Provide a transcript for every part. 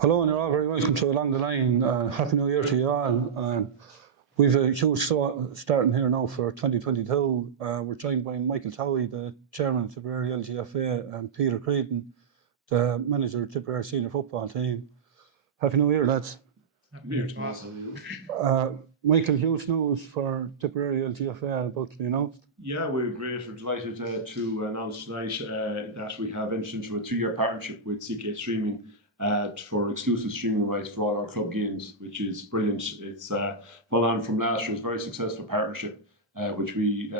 Hello, and you're all very welcome to Along the Line. Happy New Year to you all. We've a huge show starting here now for 2022. We're joined by Michael Towie, the chairman of Tipperary LGFA, and Peter Creedon, the manager of Tipperary senior football team. Happy New Year, lads. Happy New Year to us. Michael, huge news for Tipperary LGFA about to be announced. Yeah, we're great. We're delighted to announce tonight that we have entered into a 3-year partnership with CK Streaming for exclusive streaming rights for all our club games, which is brilliant. It's followed on from last year's very successful partnership, which we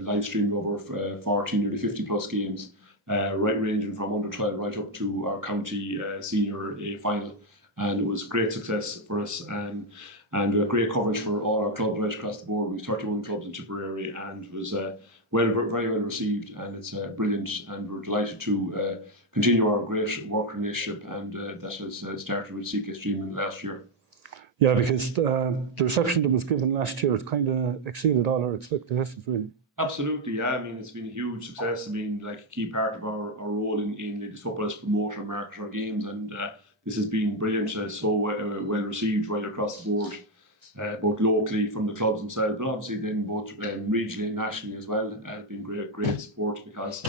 live streamed over 40, nearly 50 plus games, right ranging from under 12 right up to our county senior A final. And it was a great success for us, and we had great coverage for all our clubs right across the board. We've 31 clubs in Tipperary, and it was very well received, and it's brilliant, and we're delighted to continue our great work relationship, and that has started with CK Streaming last year. Yeah, because the reception that was given last year, it kind of exceeded all our expectations, really. Absolutely, yeah. I mean, it's been a huge success. I mean, like a key part of our role in Ladies Football is promote and market our games, and this has been brilliant, so well received right across the board, both locally from the clubs themselves, but obviously then both regionally and nationally as well. It's been great support, because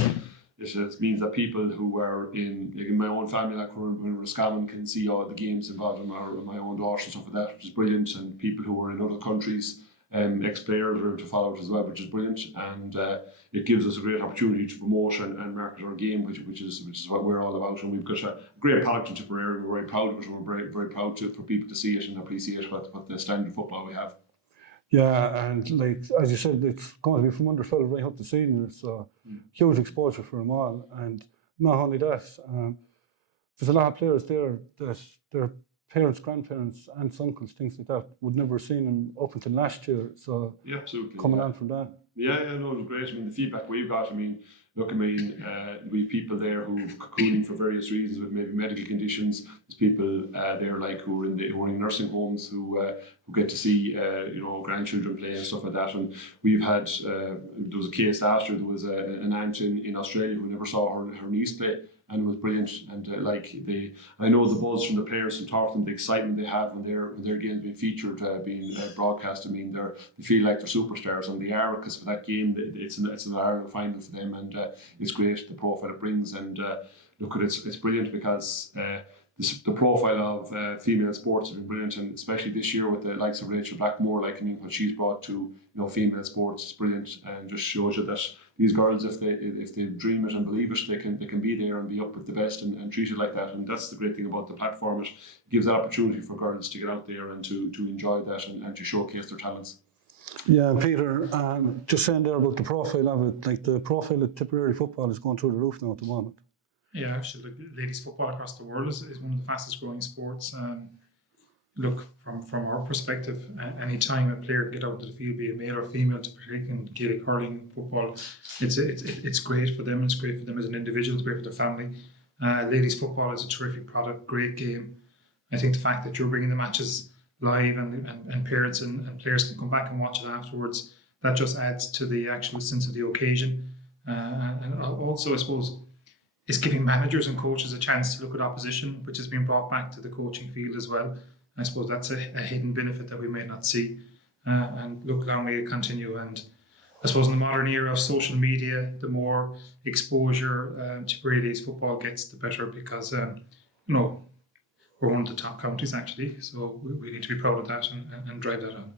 it means that people who are in my own family, like when we're in Roscommon, can see all the games involved in my own daughter and stuff like that, which is brilliant. And people who are in other countries, ex-players are able to follow it as well, which is brilliant. And it gives us a great opportunity to promote and market our game, which is what we're all about. And we've got a great product in Tipperary. We're very proud of it, and we're very proud for people to see it and appreciate what the standard football we have. Yeah, and like as you said, it's going to be from under 12 right up to senior, so huge exposure for them all. And not only that, there's a lot of players there that their parents, grandparents, aunts, uncles, things like that would never have seen them up until last year. So yeah, absolutely, coming on from that. Yeah, no, it was great. I mean, the feedback we've got, I mean, we've people there who've cocooning for various reasons with maybe medical conditions. There's people there like who are in nursing homes who get to see grandchildren play and stuff like that. And we've had there was a case last year. There was an aunt in Australia who never saw her niece play, and it was brilliant. And I know the buzz from the players who talk to them, the excitement they have when their games being featured, being broadcast. I mean, they feel like they're superstars, and they are, because for that game, it's an Ireland final for them, and it's great, the profile it brings. And look, it's brilliant, because the profile of female sports has been brilliant, and especially this year with the likes of Rachel Blackmore, what she's brought to female sports is brilliant, and just shows you that these girls, if they dream it and believe it, they can be there and be up with the best and treat it like that. And that's the great thing about the platform. It gives that opportunity for girls to get out there and to enjoy that and to showcase their talents. Yeah, Peter, just saying there about the profile of it, like the profile of Tipperary football is going through the roof now at the moment. Yeah, actually, ladies football across the world is one of the fastest growing sports. Look, from our perspective, any time a player can get out to the field, be it male or female, particularly in Gaelic hurling football, it's great for them. It's great for them as an individual. It's great for their family. Ladies football is a terrific product, great game. I think the fact that you're bringing the matches live and parents and players can come back and watch it afterwards, that just adds to the actual sense of the occasion. And also, I suppose, it's giving managers and coaches a chance to look at opposition, which has been brought back to the coaching field as well. I suppose that's a hidden benefit that we may not see. And look, long may it continue. And I suppose in the modern era of social media, the more exposure Tipperary Ladies football gets, the better, because we're one of the top counties actually. So we need to be proud of that and drive that on.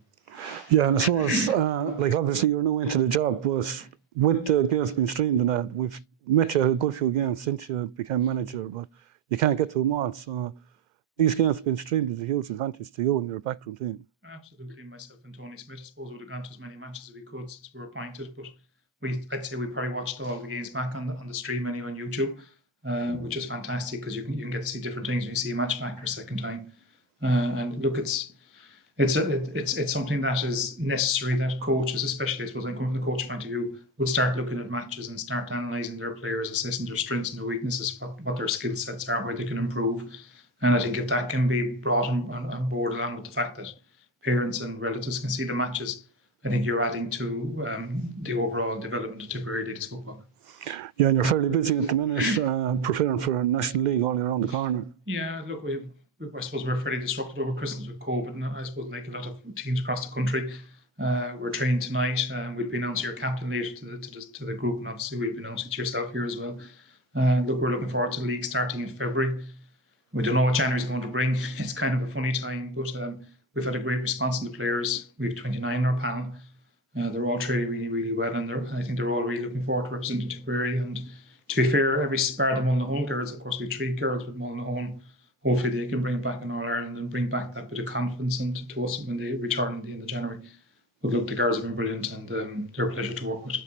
Yeah, and I suppose obviously you're new into the job, but with the games being streamed and that, we've met you a good few games since you became manager, but you can't get to them all. So these games being streamed is a huge advantage to you and your backroom team. Absolutely. Myself and Tony Smith, I suppose, would have gone to as many matches as we could since we were appointed, but I'd say we probably watched all the games back on the stream anyway on YouTube, which is fantastic, because you can get to see different things when you see a match back for a second time. And look, it's something that is necessary, that coaches, especially I suppose I'm coming from the coach point of view, would start looking at matches and start analysing their players, assessing their strengths and their weaknesses, what their skill sets are, where they can improve. And I think if that can be brought on board, along with the fact that parents and relatives can see the matches, I think you're adding to the overall development of Tipperary Ladies Football. Yeah, and you're fairly busy at the minute, preparing for a National League only around the corner. Yeah, look, I suppose we're fairly disrupted over Christmas with COVID, and I suppose like a lot of teams across the country, we're training tonight. We'll be announcing your captain later to the group, and obviously we'll be announcing to yourself here as well. Look, we're looking forward to the league starting in February. We don't know what January's going to bring. It's kind of a funny time, but we've had a great response from the players. We have 29 in our panel. They're all trading really, really well, and I think they're all really looking forward to representing Tipperary. And to be fair, every bar the Mullinahone girls, of course, we treat girls with Mullinahone. Hopefully they can bring it back in All Ireland and bring back that bit of confidence and to us when they return at the end of January. But look, the girls have been brilliant, and they're a pleasure to work with.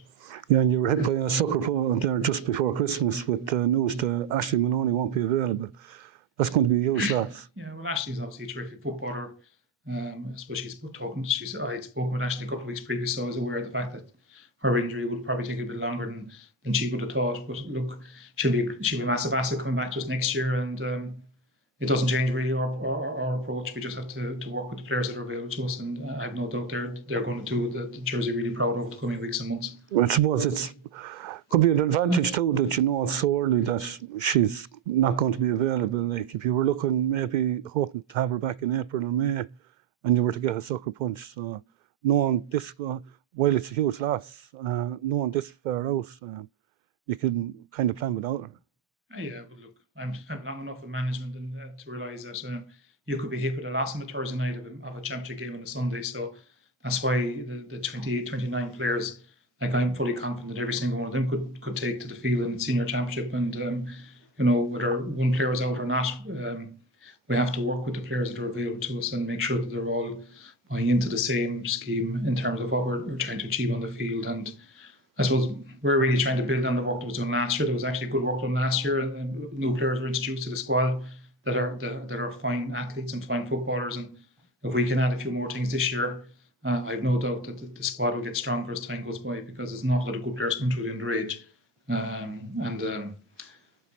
Yeah, and you were hit by a sucker punch there just before Christmas with news that Ashley Maloney won't be available. That's going to be a huge loss. Yeah, well, Ashley's obviously a terrific footballer. I suppose I had spoken with Ashley a couple of weeks previous, so I was aware of the fact that her injury would probably take a bit longer than she would have thought. But look, she'll be a massive asset coming back to us next year, and it doesn't change really our approach. We just have to work with the players that are available to us, and I have no doubt they're going to do the jersey really proud over the coming weeks and months. Well, I suppose it could be an advantage too that you know so early that she's not going to be available. Like if you were looking, maybe hoping to have her back in April or May, and you were to get a sucker punch. So knowing this, while it's a huge loss, knowing this far out, you can kind of plan without her. Yeah, but look, I'm long enough in management and to realise that you could be hit with a loss on a Thursday night of a championship game on a Sunday. So that's why the 28, 29 players, like I'm fully confident that every single one of them could take to the field in the senior championship. And you know, whether one player is out or not, we have to work with the players that are available to us and make sure that they're all buying into the same scheme in terms of what we're trying to achieve on the field. And I suppose we're really trying to build on the work that was done last year. There was actually good work done last year, and new players were introduced to the squad that are fine athletes and fine footballers. And if we can add a few more things this year, I have no doubt that the squad will get stronger as time goes by, because there's an awful lot of good players coming through the underage.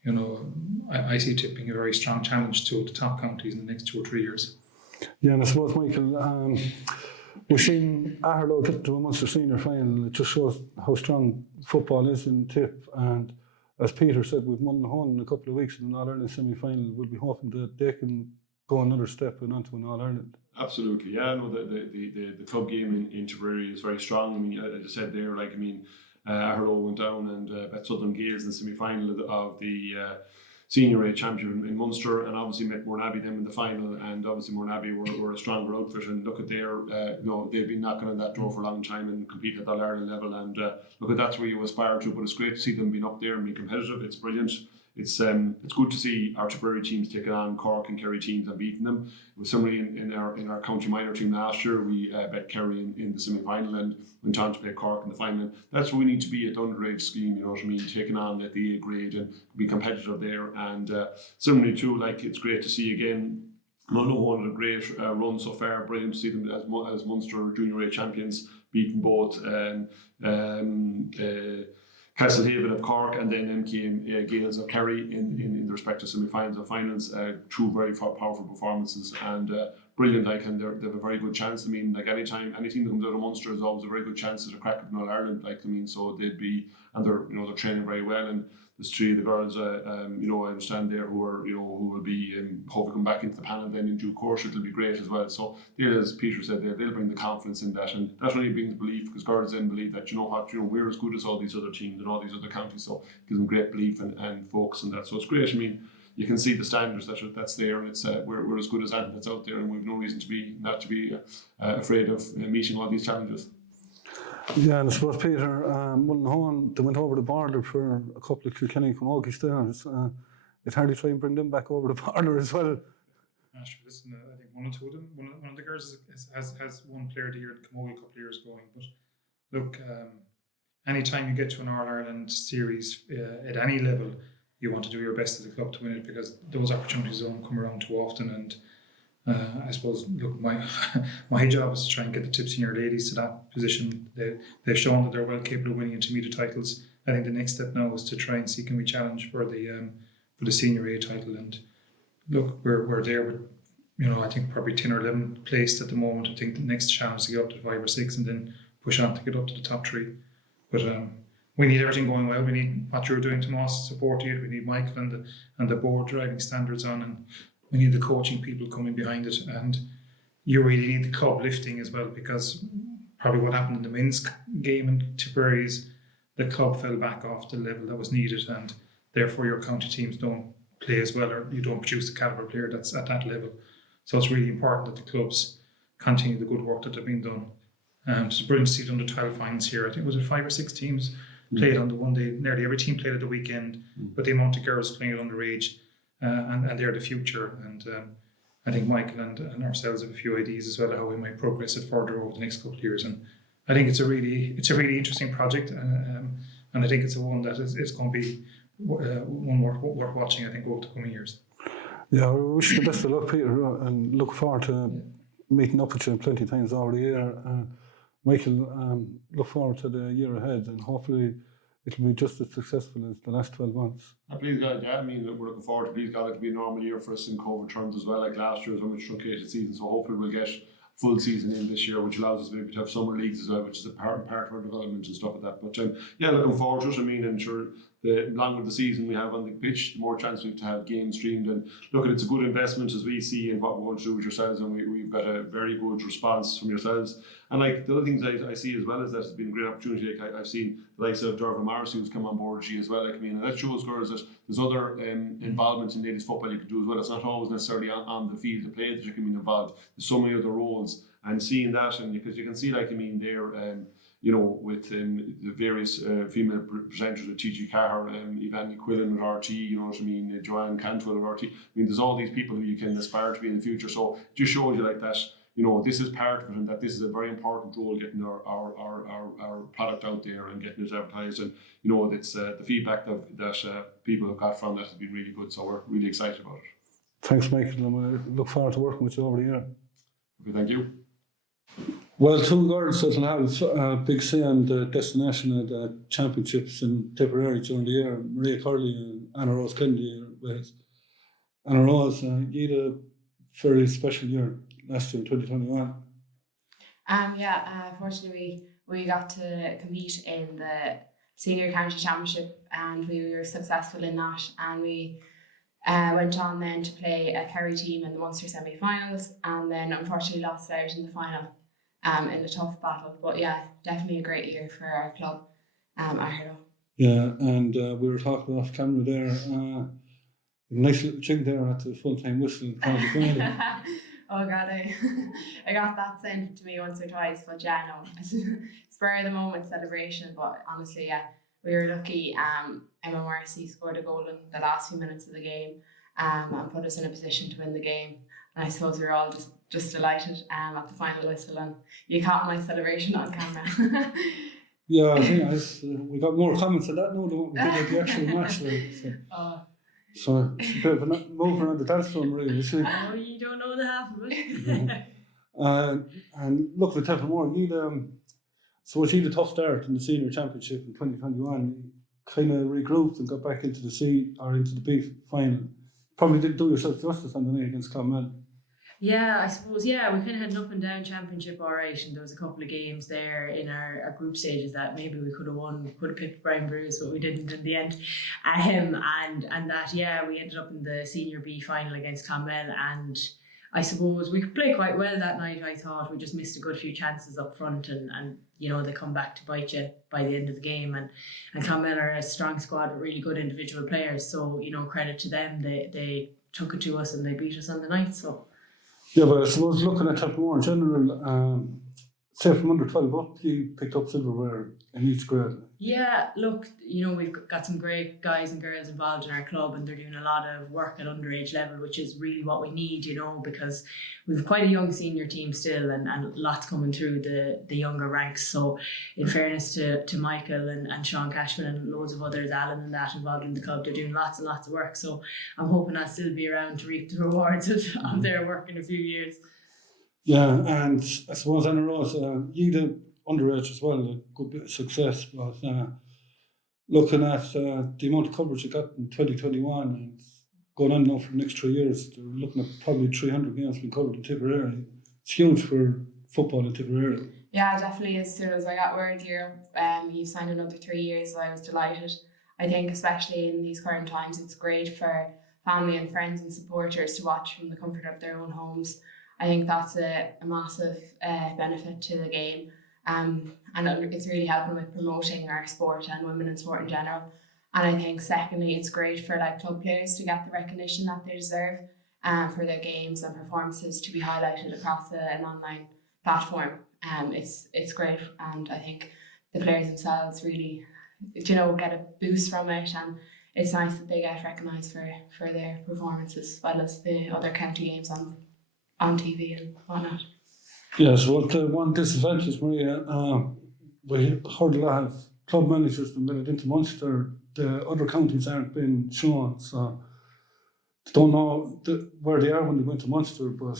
You know, I see Tip being a very strong challenge to the top counties in the next 2 or 3 years. Yeah, and I suppose, Michael, we've seen Aherlow get to a Munster senior final. It just shows how strong football is in Tip. And as Peter said, with Mullinahone in a couple of weeks in an All-Ireland semi-final, we'll be hoping that they can go another step and onto an All-Ireland. Absolutely, yeah. No, the club game in Tipperary is very strong. I mean, as I said there, like, I mean, Aherlow went down and bet Southern Gales in the semi-final of the Senior A Championship in Munster, and obviously met Mourneabbey them in the final, and obviously Mourneabbey were a stronger outfit, and look at their, you know, they've been knocking on that door for a long time and compete at that Ireland level, and look at that's where you aspire to, but it's great to see them being up there and being competitive. It's brilliant. It's good to see our Tipperary teams taking on Cork and Kerry teams and beating them. It was somebody in our county minor team last year. We bet Kerry in the semi-final and went on to play Cork in the final. And that's where we need to be at the underage scheme, you know what I mean, taking on at the A grade and be competitive there. And similarly too, like, it's great to see again Mullinahone had a great run so far. Brilliant to see them as Munster Junior A champions, beating both Castlehaven of Cork and then MK Gales of Kerry in the respective semi-finals and finals. Two very powerful performances, and brilliant. Like, and they have a very good chance. I mean, like, anything that comes out of Munster is always a very good chance at a crack at All Ireland. Like, I mean, so they'd be, and they're training very well. And there's 3 of the girls, you know, I understand there who will be hopefully come back into the panel then in due course. It'll be great as well. So as Peter said, they'll bring the confidence in that, and that only brings belief, because girls then believe that, you know what, we're as good as all these other teams and all these other counties. So it gives them great belief and focus on that. So it's great. I mean, you can see the standards that's there, and it's we're as good as anything that's out there, and we've no reason to not be afraid of meeting all these challenges. Yeah, and I suppose, Peter, Mullinahone, they went over the border for a couple of Kilkenny and Camogie stars. It's hard to try and bring them back over the border as well. Sure, listen, I think one or two of them, one of the girls has one player of the year in Camogie a couple of years going. But look, anytime you get to an All-Ireland series at any level, you want to do your best as a club to win it, because those opportunities don't come around too often. And I suppose, look, my job is to try and get the Tip Senior Ladies to that position. They've shown that they're well capable of winning intermediate titles. I think the next step now is to try and see, can we challenge for the Senior A title. And look, we're there with, you know, I think probably 10 or 11 placed at the moment. I think the next challenge is to get up to 5 or 6 and then push on to get up to the top 3. But we need everything going well. We need what you're doing, Tomas, supporting it. We need Michael and the board driving standards on, and we need the coaching people coming behind it, and you really need the club lifting as well, because probably what happened in the men's game in Tipperary is the club fell back off the level that was needed, and therefore your county teams don't play as well, or you don't produce the calibre player that's at that level. So it's really important that the clubs continue the good work that they've been done. It's brilliant to see the under 12 finals here. I think was it 5 or 6 teams played on the one day. Nearly every team played at the weekend, but the amount of girls playing at underage, and they're the future. And I think Michael and ourselves have a few ideas as well of how we might progress it further over the next couple of years. And I think it's a really interesting project, and I think it's a one that it's going to be one worth watching, I think, over the coming years. Yeah, we wish you the best of luck, Peter, and look forward to meeting up with you plenty of times over the year. Michael, look forward to the year ahead, and hopefully it'll be just as successful as the last 12 months. Please God, yeah, I mean, we're looking forward to, please God, it'll be a normal year for us in COVID terms as well. Like last year was a much truncated season, so hopefully we'll get full season in this year, which allows us maybe to have summer leagues as well, which is a part of our development and stuff like that. But yeah, looking forward to it. I mean, I'm sure the longer the season we have on the pitch, the more chance we have to have games streamed. And look, it's a good investment as we see in what we want to do with yourselves, and we've got a very good response from yourselves. And like the other things I see as well is that it's been a great opportunity. Like I've seen the likes of Derva Morrissey who's come on board as well. Like, I mean, and that shows girls that there's other involvement in ladies football you can do as well. It's not always necessarily on the field of play that you can be involved. There's so many other roles, and seeing that, and because you can see, like, I mean, they're you know, with the various female presenters with T.G. Carr, Yvonne Quillen with RT, you know what I mean, Joanne Cantwell with RT. I mean, there's all these people who you can aspire to be in the future. So it just shows you like that, you know, this is part of it, and that this is a very important role, getting our product out there and getting it advertised. And you know, it's the feedback that people have got from that has been really good. So we're really excited about it. Thanks, Michael, and we look forward to working with you over the year. Okay, thank you. Well, 2 girls that will have a big say on the destination at the championships in Tipperary during the year, Maria Curley and Anna Rose Kennedy. Anna Rose, you had a very special year last year in 2021. Fortunately we got to compete in the senior county championship, and we were successful in that, and we went on then to play a Kerry team in the Munster semi-finals, and then unfortunately lost out in the final in a tough battle. But yeah, definitely a great year for our club at Harlow. Yeah, and we were talking off camera there, nice little chink there at the full-time whistle in the county final. Oh God, I got that sent to me once or twice, but yeah, no, spur of the moment celebration. But honestly, yeah, we were lucky. Emma Marcy scored a goal in the last few minutes of the game, and put us in a position to win the game. And I suppose we were all just delighted at the final whistle, and you caught my celebration on camera. Yeah, I think we got more comments on that now than what we did at the actual match. Like, so it's a bit of a move around the dance floor, really, you see. Oh, you don't know the half of it. And look, with Tipperary, you had a tough start in the senior championship in 2021. You kind of regrouped and got back into the C or into the B final. Probably didn't do yourself justice on the night against Clonmel. Yeah, I suppose, we kind of had an up and down championship, all right, and there was a couple of games there in our group stages that maybe we could have won, we could have picked Brian Bruce, but we didn't in the end. And that, we ended up in the senior B final against Clonmel, and I suppose we could play quite well that night. I thought we just missed a good few chances up front, and you know, they come back to bite you by the end of the game. And Clonmel are a strong squad with really good individual players, so you know, credit to them. They took it to us and they beat us on the night. So. Yeah, but I suppose looking at Tipperary in general, say from under 12 up, you picked up silverware in each grade. Yeah, look, you know, we've got some great guys and girls involved in our club, and they're doing a lot of work at underage level, which is really what we need, you know, because we've quite a young senior team still, and lots coming through the younger ranks. So in fairness to Michael and Sean Cashman and loads of others, Alan and that involved in the club, they're doing lots and lots of work. So I'm hoping I'll still be around to reap the rewards of their work in a few years. Yeah, and I suppose Anna Rose, you did underage as well, a good bit of success, but looking at the amount of coverage you got in 2021 and going on now for the next 3 years, they're looking at probably 300 games being covered in Tipperary. It's huge for football in Tipperary. Yeah, definitely. As soon as I got word you signed another 3 years, so I was delighted. I think especially in these current times, it's great for family and friends and supporters to watch from the comfort of their own homes. I think that's a massive benefit to the game. And it's really helping with promoting our sport and women in sport in general. And I think secondly, it's great for like club players to get the recognition that they deserve for their games and performances to be highlighted across an online platform. It's great, and I think the players themselves really, get a boost from it, and it's nice that they get recognised for their performances as well as the other county games on TV and whatnot. Yes, well, the one disadvantage, Maria, we heard a lot of club managers that made it into Munster. The other counties aren't being shown, so they don't know where they are when they go into Munster. But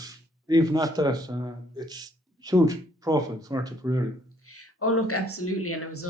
even at that, it's huge profit for Tipperary. Oh, look, absolutely. And I was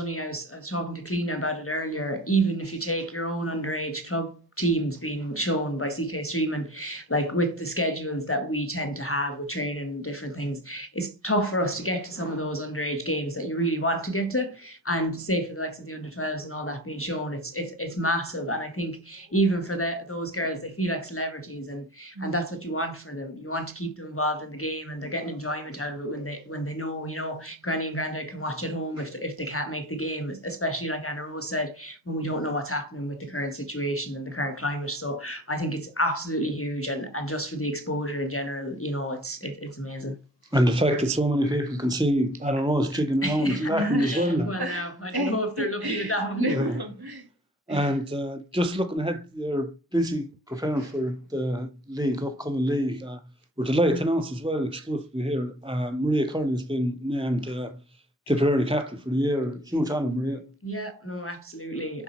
talking to Kleena about it earlier. Even if you take your own underage club teams being shown by CK Streaming, like with the schedules that we tend to have with training and different things, it's tough for us to get to some of those underage games that you really want to get to. And say for the likes of the under-12s and all that being shown, it's massive. And I think even for those girls, they feel like celebrities, and that's what you want for them. You want to keep them involved in the game, and they're getting enjoyment out of it when they know, Granny and Grandad can watch at home if they can't make the game, especially like Anna Rose said, when we don't know what's happening with the current situation and the current climate. So I think it's absolutely huge, and just for the exposure in general, it's amazing. And the fact that so many people can see Anna Rose jigging around Latin as well. Well, now, I don't know if they're lucky with that one. And just looking ahead, you're busy preparing for the upcoming league. We're delighted to announce as well, exclusively here, Maria Kearney has been named Tipperary captain for the year. Huge honour, Maria. Yeah, no, absolutely.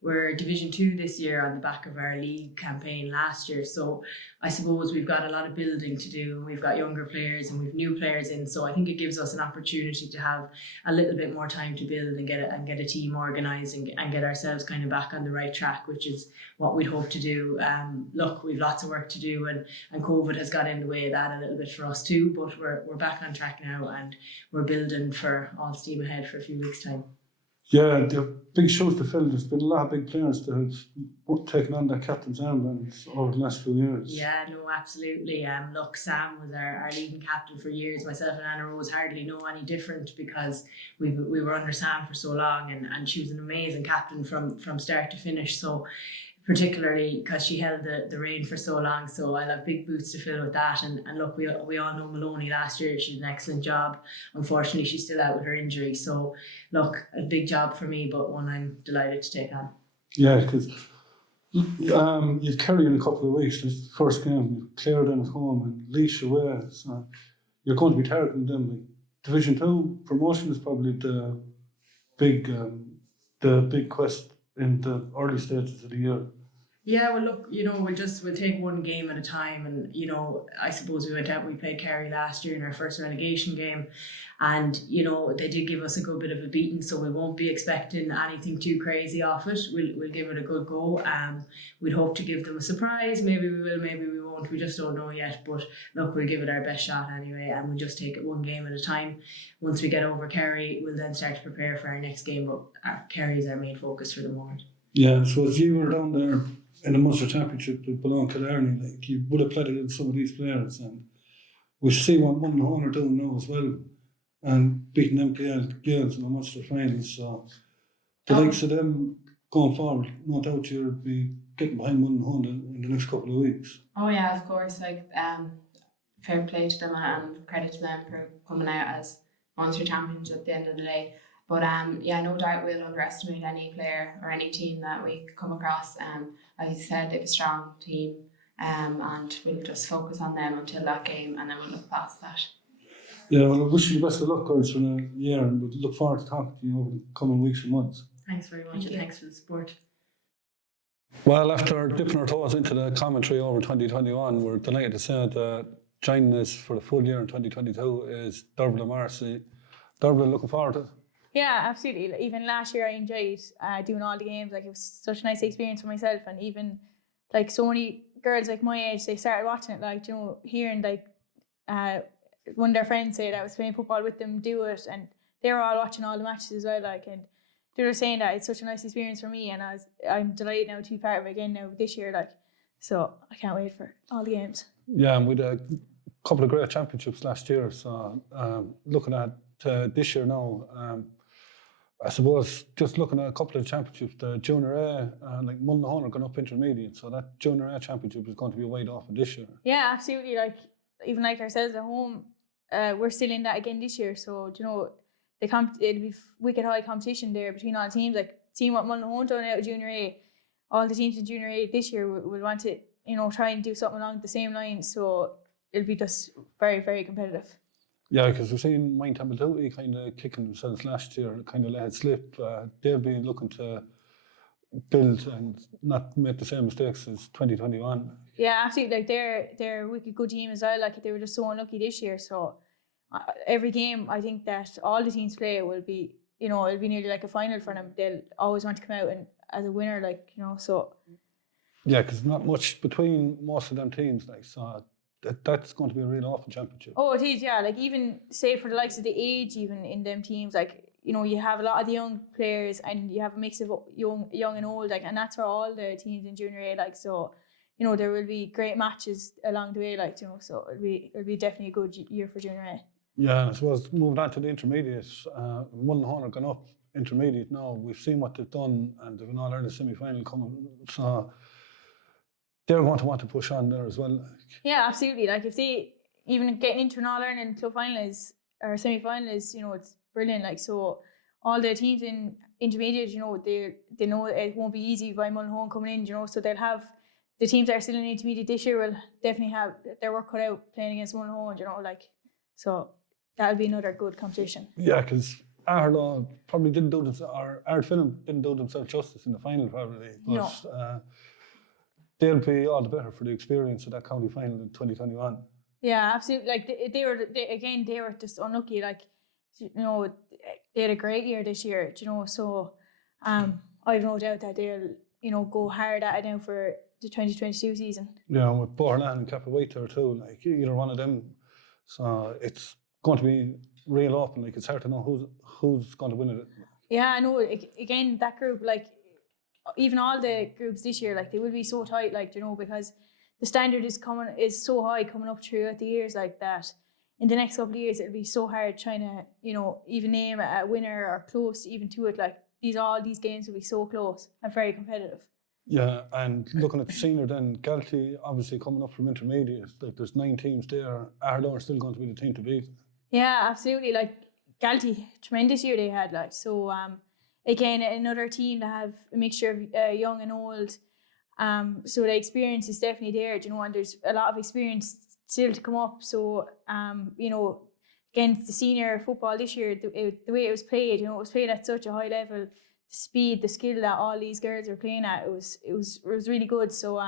We're Division 2 this year on the back of our league campaign last year. So I suppose we've got a lot of building to do. We've got younger players and we've new players in. So I think it gives us an opportunity to have a little bit more time to build and get a team organised and get ourselves kind of back on the right track, which is what we'd hope to do. Look, we've lots of work to do, and COVID has got in the way of that a little bit for us too. But we're back on track now, and we're building for all steam ahead for a few weeks' time. Yeah, they're big shoes to fill. There's been a lot of big players that have taken on that captain's armband over the last few years. Yeah, no, absolutely. Look, Sam was our leading captain for years. Myself and Anna Rose hardly know any different because we were under Sam for so long, and she was an amazing captain from start to finish. So particularly because she held the reign for so long, so I'll have big boots to fill with that. And look, we all know Maloney last year. She did an excellent job. Unfortunately, she's still out with her injury. So look, a big job for me, but one I'm delighted to take on. Yeah, because you've Kerry in a couple of weeks. This is the first game. You've Clarendon at home and Laois away. So you're going to be targeting them. Like, Division 2 promotion is probably the big quest in the early stages of the year. Yeah, well, look, we'll take one game at a time, and I suppose we went out and we played Kerry last year in our first relegation game, and they did give us a good bit of a beating, so we won't be expecting anything too crazy off it. We'll give it a good go. We'd hope to give them a surprise. Maybe we will, maybe we won't. We just don't know yet. But look, we'll give it our best shot anyway, and we'll just take it one game at a time. Once we get over Kerry, we'll then start to prepare for our next game. But Kerry is our main focus for the moment. Yeah, so as you were down there in the Munster Championship with Balloon Killarney, like, you would have played against some of these players, and we see what Mullinholm are doing now as well, and beating MPL Gaels in the Munster finals. So the likes of them going forward, no doubt you'll be getting behind Mullinholm in the next couple of weeks. Oh yeah, of course. Like fair play to them and credit to them for coming out as Munster champions at the end of the day. But no doubt we'll underestimate any player or any team that we come across. As you said, they have a strong team, and we'll just focus on them until that game, and then we'll look past that. Yeah, well, I wish you the best of luck, girls, for the year, and we look forward to talking to you over the coming weeks and months. Thanks very much, and thanks for the support. Well, after dipping our toes into the commentary over 2021, we're delighted to say that joining us for the full year in 2022 is Dervla Marcy. Dervla, looking forward to it? Yeah, absolutely. Even last year I enjoyed doing all the games. Like, it was such a nice experience for myself, and even like so many girls like my age, they started watching it, like, hearing like one of their friends say that I was playing football with them do it, and they were all watching all the matches as well, like, and they were saying that it's such a nice experience for me, and I'm delighted now to be part of it again now this year. Like, So I can't wait for all the games. Yeah, and we had a couple of great championships last year. So looking at this year now, I suppose just looking at a couple of championships, the Junior A, like Mullinahone are going up intermediate, so that Junior A championship is going to be a wide off this year. Yeah, absolutely. Like even like ourselves at home, we're still in that again this year. So you know, it'll be wicked high competition there between all the teams. Like seeing what Mullinahone done out of Junior A, all the teams in Junior A this year will want to try and do something along the same lines. So it'll be just very, very competitive. Yeah, because we've seen Mine Tambletouty kind of kicking themselves last year and kind of let it slip. They'll be looking to build and not make the same mistakes as 2021. Yeah, absolutely. Like they're a wicked good team as well. Like they were just so unlucky this year. So every game, I think that all the teams play will be, it'll be nearly like a final for them. They'll always want to come out and as a winner, like so. Yeah, because not much between most of them teams, like so. That's going to be a real open championship. Oh, it is, yeah. Like even say for the likes of the age, even in them teams, like you have a lot of the young players and you have a mix of young and old, like, and that's for all the teams in Junior A, like so. There will be great matches along the way, like so it'll be definitely a good year for Junior A. Yeah, and I suppose moving on to the intermediates, Mullinahone are gone up intermediate now. We've seen what they've done, and they've an All-Ireland semi-final coming, so they're going to want to push on there as well. Yeah, absolutely. Like if they even getting into an All-Ireland club final or semi-final is, it's brilliant. Like so, all the teams in intermediate, they know it won't be easy by Mullinahone coming in, so they'll have the teams that are still in intermediate this year will definitely have their work cut out playing against Mullinahone, like so that'll be another good competition. Yeah, because Ardlaw probably didn't do themselves, or Ardfinnan didn't do themselves justice in the final probably, but No. They'll be all the better for the experience of that county final in 2021. Yeah, absolutely. Like they were just unlucky. Like they had a great year this year. So I've no doubt that they'll go hard at it now for the 2022 season. Yeah, with Borland and Capaway there too, like either one of them. So it's going to be real open. Like it's hard to know who's going to win it. Yeah, I know. Again, that group, like even all the groups this year, like they will be so tight, like because the standard is so high coming up throughout the years, like that. In the next couple of years, it'll be so hard trying to even name a winner or close even to it. Like all these games will be so close and very competitive. Yeah, and looking at the senior then, Galtee obviously coming up from intermediate, like there's 9 teams there. Ardlaw are still going to be the team to beat. Yeah, absolutely. Like Galtee, tremendous year they had. Like so, again, another team that have a mixture of young and old. So the experience is definitely there, and there's a lot of experience still to come up. So, against the senior football this year, the way it was played, it was played at such a high level. The speed, the skill that all these girls were playing at, it was really good. So,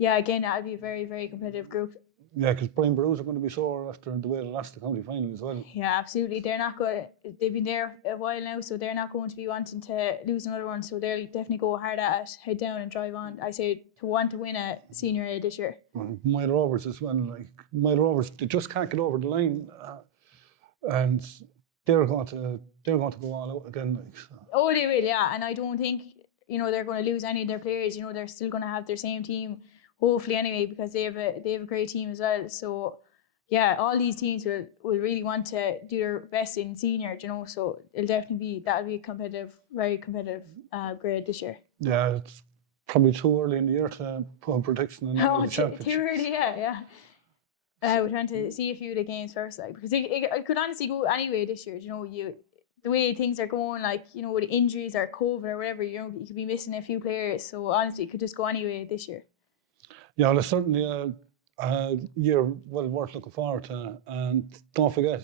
again, that'll be a very, very competitive group. Yeah, because Brian Brews are going to be sore after the way they lost the county final as well. Yeah, absolutely. They're not good. They've been there a while now, so they're not going to be wanting to lose another one. So they'll definitely go hard at it, head down and drive on. I say to want to win a senior A this year. Mile Rovers as well. Like Mile Rovers, they just can't get over the line, and they're going to go all out again. Like so. Oh, they will, yeah. And I don't think they're going to lose any of their players. They're still going to have their same team. Hopefully anyway, because they have a great team as well. So yeah, all these teams will really want to do their best in senior, so that'll be a very competitive grade this year. Yeah, it's probably too early in the year to put a prediction in the championship. Too early, yeah. We're trying to see a few of the games first, like because it could honestly go anyway this year. The way things are going, like with injuries or COVID or whatever, you could be missing a few players. So honestly, it could just go anyway this year. Yeah, well, it's certainly a year well worth looking forward to. And don't forget,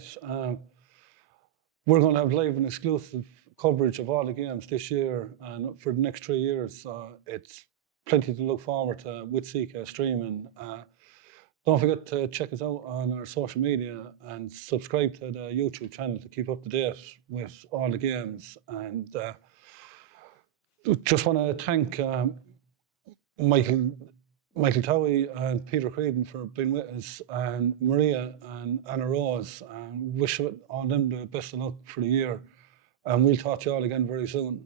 we're going to have live and exclusive coverage of all the games this year and for the next 3 years. It's plenty to look forward to with CK streaming. Don't forget to check us out on our social media and subscribe to the YouTube channel to keep up to date with all the games. And just want to thank Michael Towie and Peter Creedon for being with us, and Maria and Anna Rose, and wish all them the best of luck for the year. And we'll talk to you all again very soon.